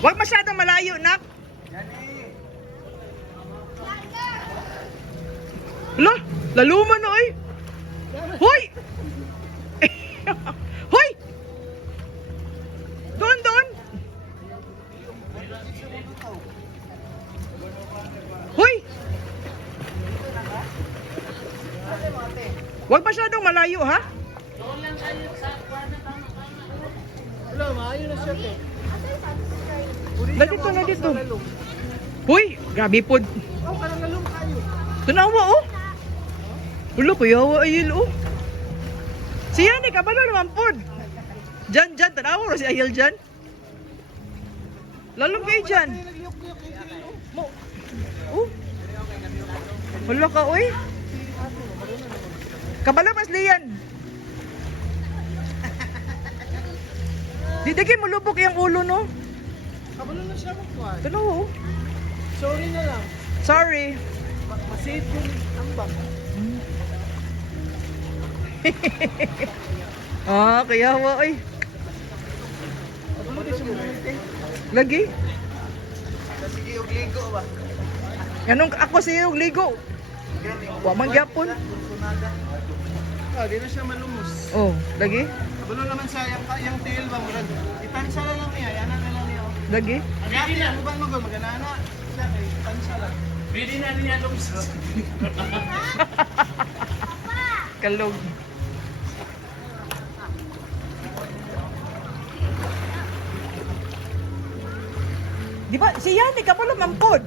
Huwag masyadong malayo, nak. Hala, laluman na ay. Hoy! Hoy! Doon, doon. Hoy! Huwag masyadong malayo, ha? Wala, maayo na siya to. Na dito, na dito. Hoy, grabe po. Oh, parang lalong kayo. Tunawa, oh. Ulo, kuyawa ayil, oh. Siya ni, kabalo naman po. Diyan, diyan, tanawa si Ayel diyan. Lalong kayo diyan. Mo. Oh. Wala ka, oy. Kabalo mas liyan. Didagi mo lubok yung ulo, no? Kabalo na siya magkuhan. Tanawa, oh. Sorry na lang. Sorry. Masave yung ambang. Ah, kaya wa, oy. Kabalo din siya magkuhan. Lagi. Sige, yung ligo ba? Anong ako sa iyo ligo? Wa man gyapon. Ah, di na siya malumos. Oh, lagi. Kabalo naman siya, yung tail ba? Itansya na lang niya, yana na lang niya. Lagi. Ang dati na, ano ba mag-anana? Siya, itansya lang. Bili na niya lumos. Kalog. Di ba si Yani kabalo man pod.